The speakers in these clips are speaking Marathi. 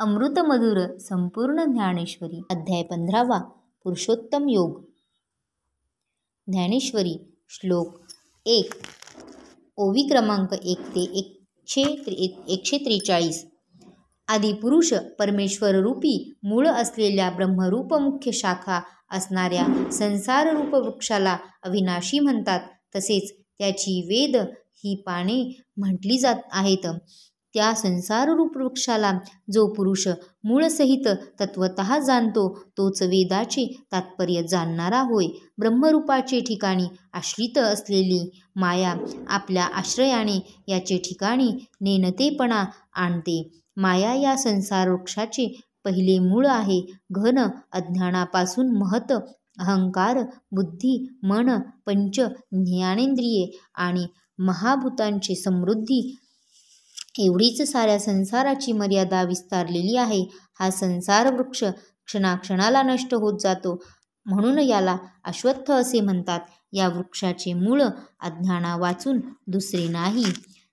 अमृतमधुर संपूर्ण ज्ञानेश्वरी. अध्याय 15. पुरुषोत्तम योग. ज्ञानेश्वरी. श्लोक 1. ओवी क्रमांक 1 ते 143. आदिपुरुष परमेश्वररूपी मूळ असलेल्या ब्रह्मरूप मुख्य शाखा असणाऱ्या संसाररूप वृक्षाला अविनाशी म्हणतात. तसेच त्याची वेद ही पाने म्हटली जात आहेत. त्या संसाररूप वृक्षाला जो पुरुष मूळसहित तत्वतः जाणतो तोच वेदाचे तात्पर्य जाणणारा होय. ब्रह्मरूपाचे ठिकाणी आश्रित असलेली माया आपल्या आश्रयाने याचे ठिकाणी नेणतेपणा आणते. माया या संसार वृक्षाचे पहिले मूळ आहे. घन अज्ञानापासून महत अहंकार, बुद्धी, मन, पंच ज्ञानेंद्रिये आणि महाभूतांची समृद्धी एवढीच साऱ्या संसाराची मर्यादा विस्तारलेली आहे. हा संसार वृक्ष क्षणाक्षणाला नष्ट होत जातो, म्हणून याला अश्वत्थ असे म्हणतात. या वृक्षाचे मूळ अज्ञाना वाचून दुसरे नाही.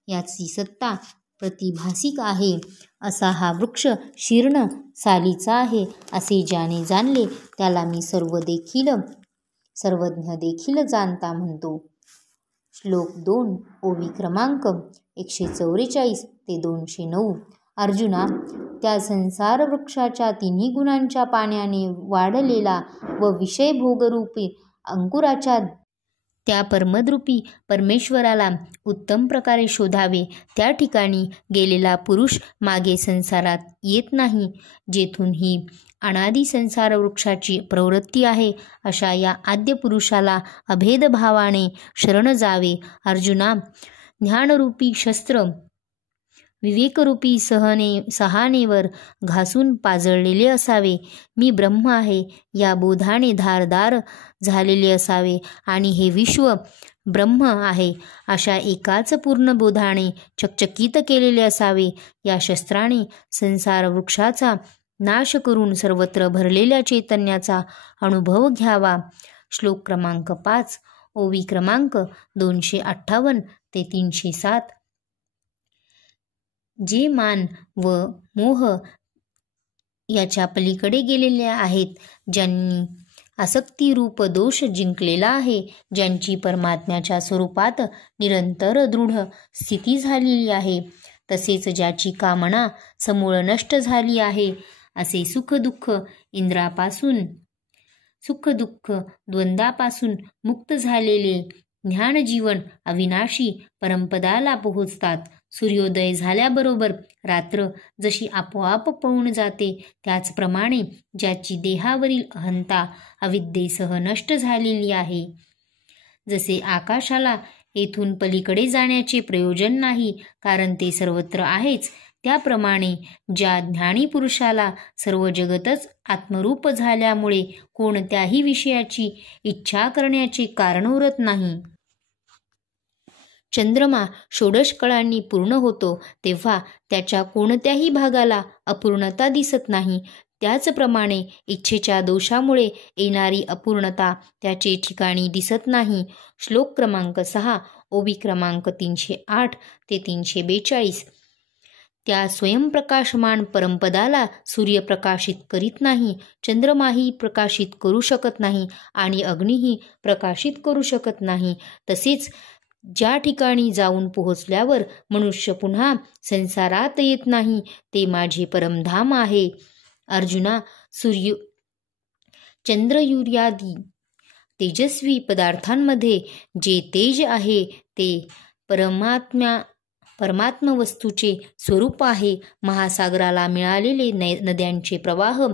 याची सत्ता प्रतिभासिक आहे. असा हा वृक्ष शीर्ण सालीचा आहे असे ज्याने जाणले त्याला मी सर्वज्ञ देखील जाणता म्हणतो. श्लोक 2. ओवी क्रमांक 144 ते 209. अर्जुना, त्या संसार वृक्षाच्या तिन्ही गुणांच्या पाण्याने वाढलेला व विषय भोगरूपी अंकुराच्या त्या परमद्रूपी परमेश्वराला उत्तम प्रकारे शोधावे. त्या ठिकाणी गेलेला पुरुष मागे संसारात येत नाही, जेथून ही अनादि संसार वृक्षाची प्रवृत्ती आहे. अशा या आद्य पुरुषाला अभेद भावाने शरण जावे. अर्जुना, ज्ञानरूपी शस्त्र विवेकरूपी सहानेवर घासून पाजळलेले असावे. मी ब्रह्म आहे या बोधाने धारदार झालेले असावे आणि हे विश्व ब्रह्म आहे अशा एकाच पूर्ण बोधाने चकचकीत केलेले असावे. या शस्त्राने संसार वृक्षाचा नाश करून सर्वत्र भरलेल्या चैतन्याचा अनुभव घ्यावा. श्लोक क्रमांक 5. ओवी क्रमांक 258 ते 307. जे मान व मोह याच्या पलीकडे गेलेले आहेत, ज्यांनी आसक्तीरूप दोष जिंकलेला आहे, ज्यांची परमात्म्याच्या स्वरूपात निरंतर दृढ स्थिती झालेली आहे, तसेच ज्याची कामना समूळ नष्ट झाली आहे, असे सुखदुःख द्वंद्वापासून मुक्त झालेले ज्ञानजीवन अविनाशी परमपदाला पोहोचतात. सूर्योदय झाल्याबरोबर रात्र जशी आपोआप पळून जाते, त्याचप्रमाणे ज्याची देहावरील अहंता अविद्येसह नष्ट झालेली आहे, जसे आकाशाला येथून पलीकडे जाण्याचे प्रयोजन नाही, कारण ते सर्वत्र आहेच, त्याप्रमाणे ज्या ज्ञानी पुरुषाला सर्व जगतच आत्मरूप झाल्यामुळे कोणत्याही विषयाची इच्छा करण्याचे कारण उरत नाही. चंद्रमा 16 कळांनी पूर्ण होतो तेव्हा त्याच्या कोणत्याही भागाला अपूर्णता दिसत नाही. त्याचप्रमाणे इच्छेच्या दोषामुळे येणारी अपूर्णता त्याचे ठिकाणी दिसत नाही. श्लोक क्रमांक 6. ओवी क्रमांक 308 ते 342. त्या स्वयंप्रकाशमान परमपदाला सूर्य प्रकाशित करीत नाही, चंद्रमाही प्रकाशित करू शकत नाही आणि अग्नीही प्रकाशित करू शकत नाही. तसेच ज्या ठिकाणी जाऊन पोहोचल्यावर मनुष्य पुन्हा संसारात येत नाही, ते माझे परमधाम आहे. अर्जुना, चंद्रसूर्यादी तेजस्वी पदार्थांमध्ये जे तेज आहे ते परमात्मा वस्तूचे स्वरूप आहे. महासागराला मिळालेले नद्यांचे प्रवाह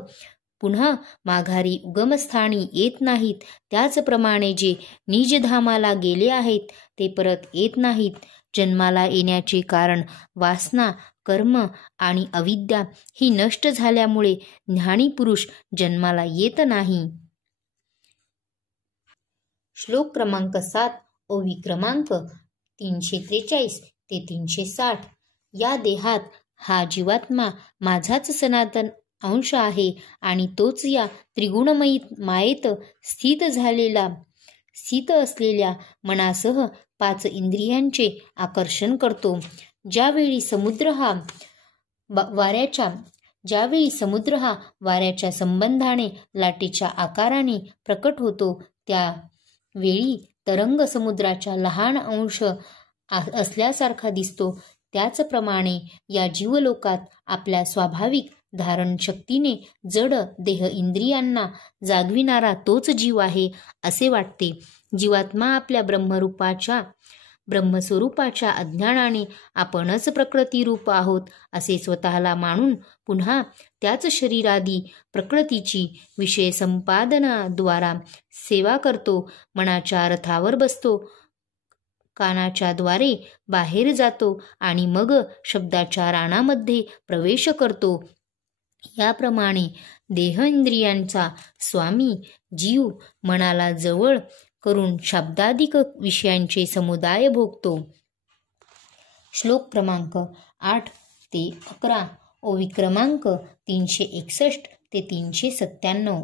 पुन्हा माघारी उगमस्थानी येत नाहीत, त्याचप्रमाणे जे निजधामाला गेले आहेत ते परत येत नाहीत. जन्माला येण्याचे कारण वासना, कर्म आणि अविद्या ही नष्ट झाल्यामुळे ज्ञानी पुरुष जन्माला येत नाही. श्लोक क्रमांक 7. ओवी क्रमांक 343 ते 360. या देहात हा जीवात्मा माझाच सनातन अंश आहे आणि तोच या त्रिगुणमयी मायेत स्थित असलेल्या मनासह 5 इंद्रियांचे आकर्षण करतो. ज्यावेळी समुद्र हा वाऱ्याच्या ज्यावेळी समुद्र हा वाऱ्याच्या संबंधाने लाटेच्या आकाराने प्रकट होतो त्यावेळी तरंग समुद्राच्या लहान अंश असल्यासारखा दिसतो, त्याचप्रमाणे या जीवलोकात आपल्या स्वाभाविक धारण शक्तीने जड देह इंद्रियांना जागविणारा तोच जीव आहे असे वाटते. जीवात्मा आपल्या ब्रह्मस्वरूपाच्या अज्ञानाने आपणच प्रकृतीरूप आहोत असे स्वतःला मानून पुन्हा त्याच शरीरादी प्रकृतीची विषय संपादनाद्वारा सेवा करतो, मनाच्या रथावर बसतो, कानाच्या द्वारे बाहेर जातो आणि मग शब्दाच्या रानामध्ये प्रवेश करतो. याप्रमाणे देह इंद्रियांचा स्वामी जीव मनाला जवळ करून शब्दाधिक विषयांचे समुदाय भोगतो. श्लोक क्रमांक 8 ते 11, ओवी क्रमांक 361 ते 397.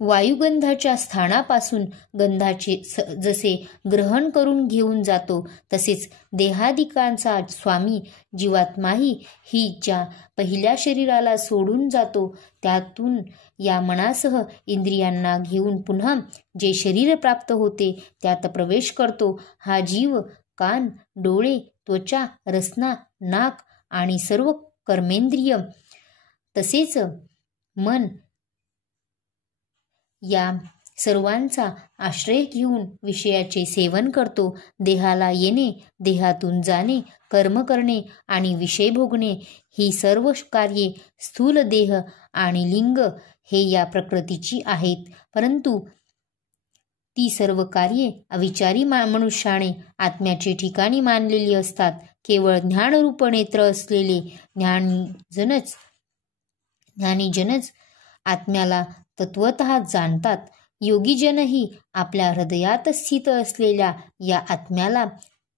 वायुगंधाच्या स्थानापासून गंधाचे जसे ग्रहण करून घेऊन जातो, तसेच देहादिकांचा स्वामी जीवात्माही ही ज्या पहिल्या शरीराला सोडून जातो, त्यातून या मनासह इंद्रियांना घेऊन पुन्हा जे शरीर प्राप्त होते त्यात प्रवेश करतो. हा जीव कान, डोळे, त्वचा, रसना, नाक आणि सर्व कर्मेंद्रिय तसेच मन या सर्वांचा आश्रय घेऊन विषयाचे सेवन करतो. देहाला येणे, देहातून जाणे, कर्म करणे आणि विषय भोगणे ही सर्व कार्ये स्थूल देह आणि लिंग हे या प्रकृतीची आहेत. परंतु ती सर्व कार्ये अविचारी मनुष्याने आत्म्याचे ठिकाणी मानलेली असतात. केवळ ज्ञानरूप नेत्र असलेले ज्ञानीजनच आत्म्याला तत्वतः जाणतात. योगीजनही आपल्या हृदयात स्थित असलेल्या या आत्म्याला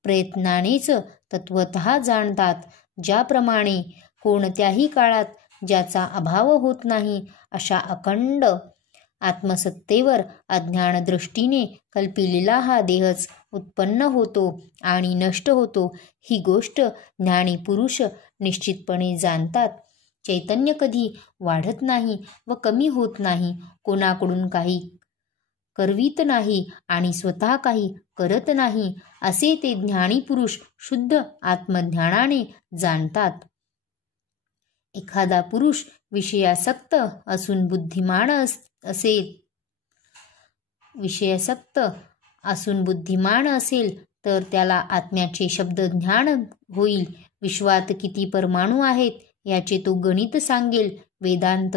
प्रयत्नानेच तत्वतः जाणतात. ज्याप्रमाणे कोणत्याही काळात ज्याचा अभाव होत नाही अशा अखंड आत्मसत्तेवर अज्ञान दृष्टीने कल्पिलेला हा देहच उत्पन्न होतो आणि नष्ट होतो, ही गोष्ट ज्ञानी पुरुष निश्चितपणे जाणतात. चैतन्य कधी वाढत नाही व कमी होत नाही, कोणाकडून काही करवित नाही आणि स्वतः काही करत नाही असे ते ज्ञानी पुरुष शुद्ध आत्मज्ञानाने जाणतात. एखादा पुरुष विषयासक्त असून बुद्धिमान असेल तर त्याला आत्म्याचे शब्द ज्ञान होईल. विश्वात किती परमाणू आहेत याचे तो गणित सांगेल, वेदांत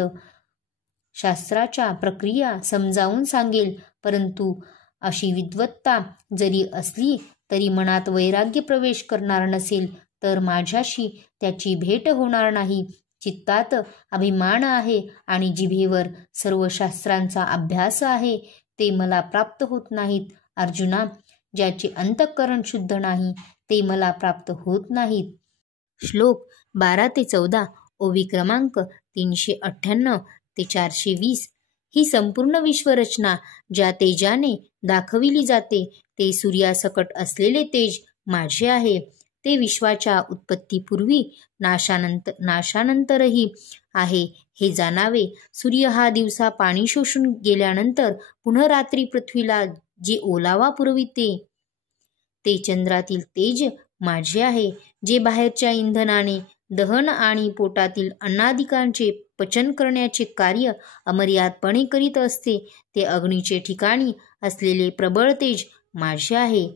शास्त्राच्या प्रक्रिया समजावून सांगेल. परंतु अशी विद्वत्ता जरी असली तरी मनात वैराग्य प्रवेश करणार नसेल तर माझ्याशी त्याची भेट होणार नाही. चित्तात अभिमान आहे आणि जिभेवर सर्व शास्त्रांचा अभ्यास आहे, ते मला प्राप्त होत नाहीत. अर्जुना, ज्याचे अंतःकरण शुद्ध नाही ते मला प्राप्त होत नाहीत. श्लोक 12 ते 14, ओवी क्रमांक 398 ते 420. ही संपूर्ण विश्वरचना ज्या तेजाने दाखविली जाते ते सूर्यासकट असलेले तेज माझे आहे. ते विश्वाच्या उत्पत्तीपूर्वी नाशानंतरही आहे हे जाणावे. सूर्य हा दिवसा पाणी शोषून गेल्यानंतर पुन्हा रात्री पृथ्वीला जे ओलावा पुरविते ते चंद्रातील तेज माझे आहे. जे बाहेरच्या इंधनाने दहन आणि पोटातील अन्नादिकांचे पचन करण्याचे कार्य अमर्यादपणे करीत असते ते अग्नीचे ठिकाणी असलेले प्रबळ तेज माझे आहे.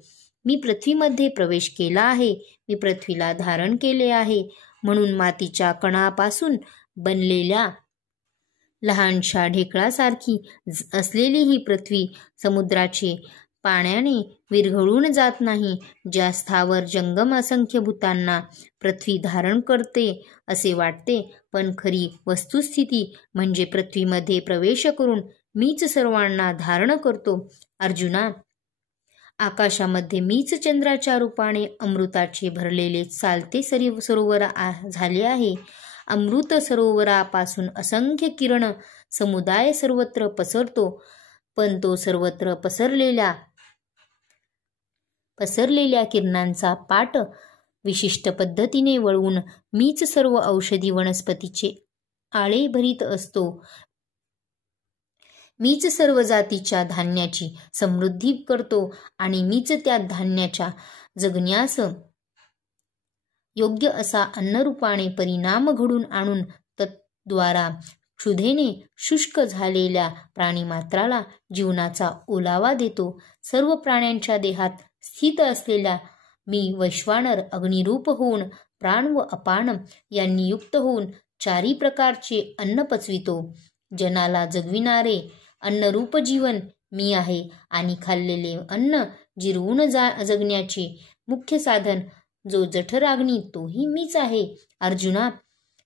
मी पृथ्वीमध्ये प्रवेश केला आहे, मी पृथ्वीला धारण केले आहे. म्हणून मातीच्या कणापासून बनलेल्या लहानशा ढेकळासारखी असलेली ही पृथ्वी समुद्राचे पाण्याने विरघळून जात नाही. ज्या स्थावर जंगम असंख्य भूतांना पृथ्वी धारण करते असे वाटते, पण खरी वस्तुस्थिती म्हणजे पृथ्वीमध्ये प्रवेश करून मीच सर्वांना धारण करतो. अर्जुना, आकाशामध्ये मीच चंद्राच्या रूपाने अमृताचे भरलेले चालते सरोवर झाले आहे. अमृत सरोवरापासून असंख्य किरण समुदाय सर्वत्र पसरतो, पण तो सर्वत्र पसरलेल्या किरणांचा पाट विशिष्ट पद्धतीने वळवून मीच सर्व औषधी वनस्पतीचे आळे भरीत असतो. मीच सर्व जातीच्या धान्याची समृद्धी करतो आणि मीच त्या धान्याच्या जगण्यास योग्य असा अन्नरूपाने परिणाम घडून आणून तद्वारा क्षुधेने शुष्क झालेल्या प्राणीमात्राला जीवनाचा ओलावा देतो. सर्व प्राण्यांच्या देहात स्थित असलेला मी वैश्वानर अग्निरूप होऊन प्राण व अपान यांनी युक्त होऊन चारी प्रकारचे अन्न पचवितो. जनाला जगविणारे अन्नरूप जीवन मी आहे आणि खाल्लेले अन्न जिरवून जगण्याचे मुख्य साधन जो जठराग्नी तोही मीच आहे. अर्जुना,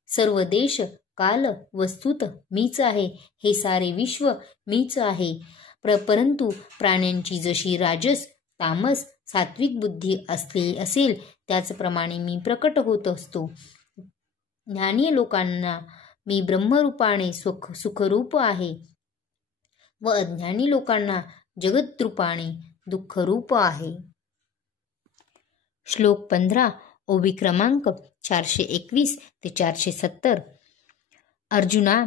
सर्व देश काल वस्तुत मीच आहे. हे सारे विश्व मीच आहे. परंतु प्राण्यांची जशी राजस तामस सात्विक बुद्धी असेल त्याचप्रमाणे मी प्रकट होत असतो. ज्ञानी लोकांना मी ब्रह्मरूपाने सुखरूप आहे व अज्ञानी लोकांना जगद्रूपाने दुःखरूप आहे. श्लोक 15 ओवी क्रमांक 421 ते 470. अर्जुना,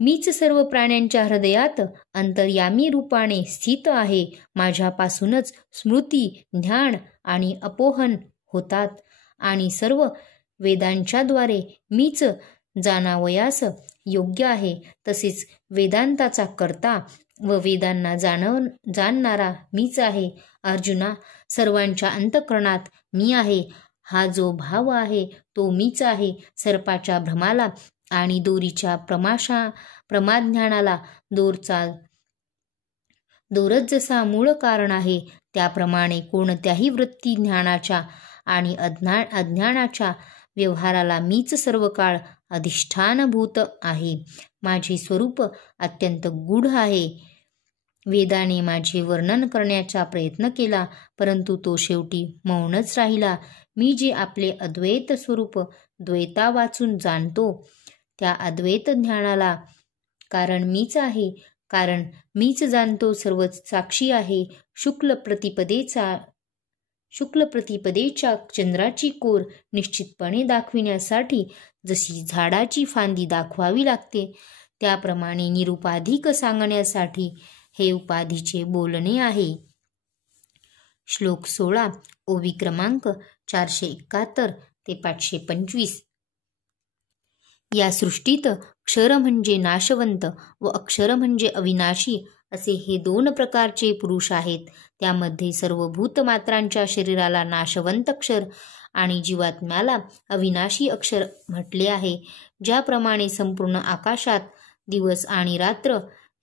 मीच सर्व प्राण्यांच्या हृदयात अंतर्यामी रूपाने स्थित आहे. माझ्यापासूनच स्मृती, ध्यान आणि अपोहन होतात आणि सर्व वेदांच्याद्वारे मीच जाणावयास योग्य आहे. तसेच वेदांताचा कर्ता व वेदांना जाणणारा मीच आहे. अर्जुना, सर्वांच्या अंतःकरणात मी आहे. हा जो भाव आहे तो मीच आहे. सर्पाच्या भ्रमाला आणि दोरीच्या प्रमाज्ञानाला दोरच जसा मूळ कारण आहे त्याप्रमाणे कोणत्याही वृत्ती ज्ञानाच्या आणि अज्ञानाच्या व्यवहाराला मीच सर्व काळ अधिष्ठानभूत आहे. माझे स्वरूप अत्यंत गूढ आहे. वेदाने माझे वर्णन करण्याचा प्रयत्न केला परंतु तो शेवटी मौनच राहिला. मी जे आपले अद्वैत स्वरूप द्वैता वाचून जाणतो त्या अद्वैत ज्ञानाला कारण मीच आहे. कारण मीच जाणतो सर्व साक्षी आहे. शुक्ल प्रतिपदेच्या चंद्राची कोर निश्चितपणे दाखविण्यासाठी जशी झाडाची फांदी दाखवावी लागते त्याप्रमाणे निरुपाधिक सांगण्यासाठी हे उपाधीचे बोलणे आहे. श्लोक 16 ओवी क्रमांक 471 ते 525. या सृष्टीत क्षर म्हणजे नाशवंत व अक्षर म्हणजे अविनाशी असे हे दोन प्रकारचे पुरुष आहेत. त्यामध्ये सर्व भूतमात्रांच्या शरीराला नाशवंत अक्षर आणि जीवात्म्याला अविनाशी अक्षर म्हटले आहे. ज्याप्रमाणे संपूर्ण आकाशात दिवस आणि रात्र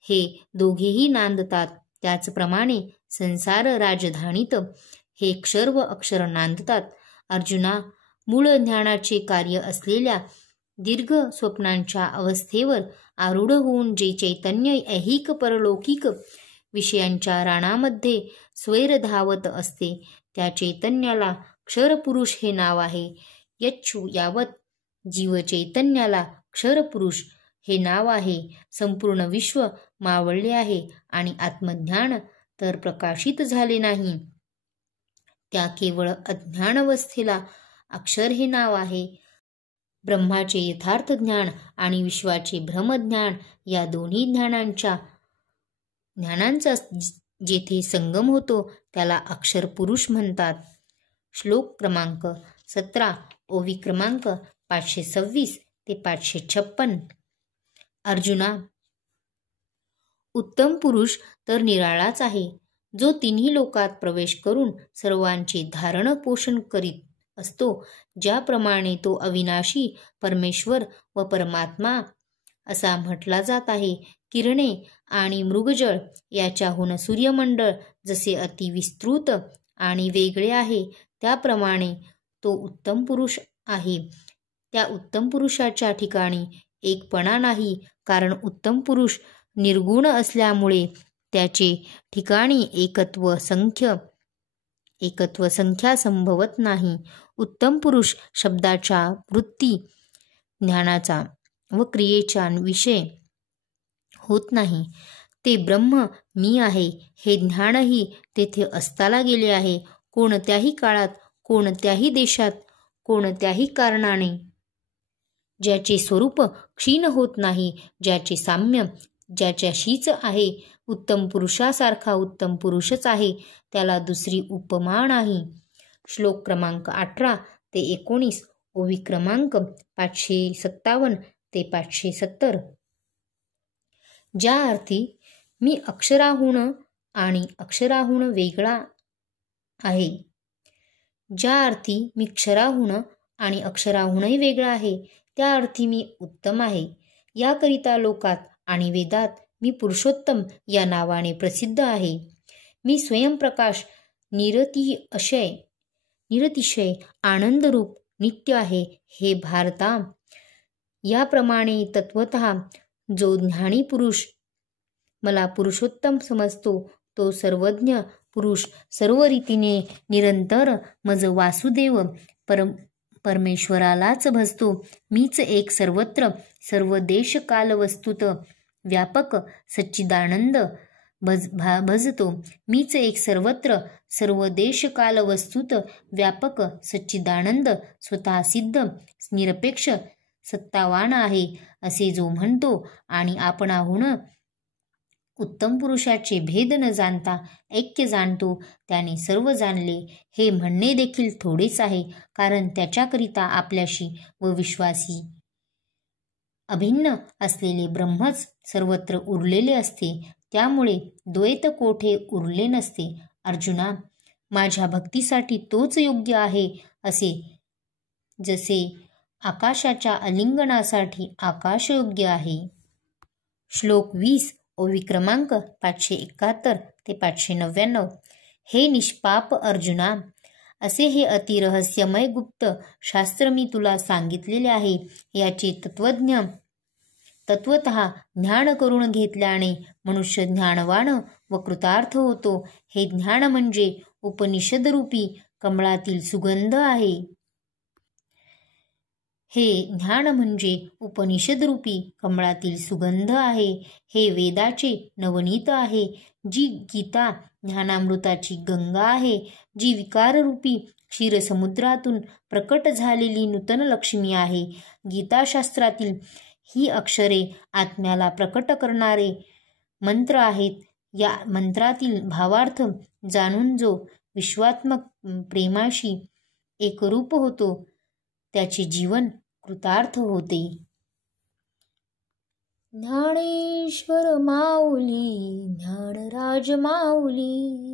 हे दोघेही नांदतात त्याचप्रमाणे संसार राजधानीत हे क्षर व अक्षर नांदतात. अर्जुना, मूळ ज्ञानाचे कार्य असलेल्या दीर्घ स्वप्नांच्या अवस्थेवर आरूढ होऊन जे चैतन्य ऐहिक परलौकिक विषयांच्या राणामध्ये स्वैर धावत असते त्या चैतन्याला क्षरपुरुष हे नाव आहे. यच्छु यावत जीव चैतन्याला क्षरपुरुष हे नाव आहे. संपूर्ण विश्व मावळले आहे आणि आत्मज्ञान तर प्रकाशित झाले नाही. त्या केवळ अज्ञानावस्थेला अक्षर हे नाव आहे. ब्रह्माचे यथार्थ ज्ञान आणि विश्वाचे भ्रमज्ञान या दोन्ही ज्ञानांचा जेथे संगम होतो त्याला अक्षर पुरुष म्हणतात. श्लोक क्रमांक 17 ओवी क्रमांक 526 ते 556. अर्जुना, उत्तम पुरुष तर निराळाच आहे जो तिन्ही लोकात प्रवेश करून सर्वांचे धारण पोषण करीत असतो. ज्याप्रमाणे तो अविनाशी परमेश्वर व परमात्मा असा म्हटला जात आहे. किरणे आणि मृगजळ याच्याहून सूर्यमंडळ जसे अतिविस्तृत आणि वेगळे आहे त्याप्रमाणे तो उत्तम पुरुष आहे. त्या उत्तम पुरुषाच्या ठिकाणी एकपणा नाही कारण उत्तम पुरुष निर्गुण असल्यामुळे त्याचे ठिकाणी एकत्व संख्या संभवत नाही. उत्तम पुरुष शब्दाच्या वृत्ती ज्ञानाचा व क्रियेचा विषय होत नाही. ते ब्रह्म मी आहे हे ज्ञानही तेथे अस्ताला गेले आहे. कोणत्याही काळात कोणत्याही देशात कोणत्याही कारणाने ज्याचे स्वरूप क्षीण होत नाही, ज्याचे साम्य ज्याच्याशीच आहे, उत्तम पुरुषासारखा उत्तम पुरुषच आहे, त्याला दुसरी उपमा नाही. श्लोक क्रमांक 18 ते 19, ओवी क्रमांक 557 ते 570. ज्या अर्थी मी अक्षराहून आणि अक्षराहून वेगळा आहे, ज्या अर्थी मी क्षराहून आणि अक्षराहूनही वेगळा आहे, त्या अर्थी मी उत्तम आहे. याकरिता लोकात आणि वेदात मी पुरुषोत्तम या नावाने प्रसिद्ध आहे. मी स्वयंप्रकाश निरतिशय आनंदरूप नित्य आहे. हे भारता, याप्रमाणे तत्वतः जो ज्ञानी पुरुष मला पुरुषोत्तम समजतो, तो सर्वज्ञ पुरुष सर्व रीतीने निरंतर मज वासुदेव परमेश्वरालाच भजतो. मीच एक सर्वत्र सर्व देश काल वस्तुत व्यापक सच्चिदानंद भजतो. मीच एक सर्वत्र सर्व देश काल वस्तुत व्यापक सच्चिदानंद स्वतः सिद्ध निरपेक्ष सत्तावान आहे, असे जो म्हणतो आणि आपणाहून उत्तम पुरुषाचे भेद न जाणता ऐक्य जाणतो, त्याने सर्व जाणले हे म्हणणे देखील थोडेच आहे. कारण त्याच्याकरिता आपल्याशी व विश्वासी अभिन्न असलेले ब्रह्मच सर्वत्र उरलेले असते. त्यामुळे द्वैत कोठे उरले नसते. अर्जुना, माझ्या भक्तीसाठी तोच योग्य आहे, असे जसे आकाशाच्या आलिंगनासाठी आकाश योग्य आहे. श्लोक 20, ओवी क्रमांक 571 ते 599. हे निष्पाप अर्जुना, असे हे अतिरहस्यमय गुप्त शास्त्र मी तुला सांगितलेले आहे. याचे तत्वतः ज्ञान करून घेतल्याने मनुष्य ज्ञानवान व कृतार्थ होतो. हे ज्ञान म्हणजे उपनिषदरूपी कमळातील सुगंध आहे. हे ज्ञान म्हणजे उपनिषदरूपी कमळातील सुगंध आहे. हे वेदाचे नवनीत आहे. जी गीता ज्ञानामृताची गंगा आहे, जी विकाररूपी क्षीरसमुद्रातून प्रकट झालेली नूतन लक्ष्मी आहे. गीताशास्त्रातील ही अक्षरे आत्म्याला प्रकट करणारे मंत्र आहेत. या मंत्रातील भावार्थ जाणून जो विश्वात्मक प्रेमाशी एकरूप होतो, त्याचे जीवन कृतार्थ होते. ज्ञानेश्वर माऊली, ज्ञानराज माऊली.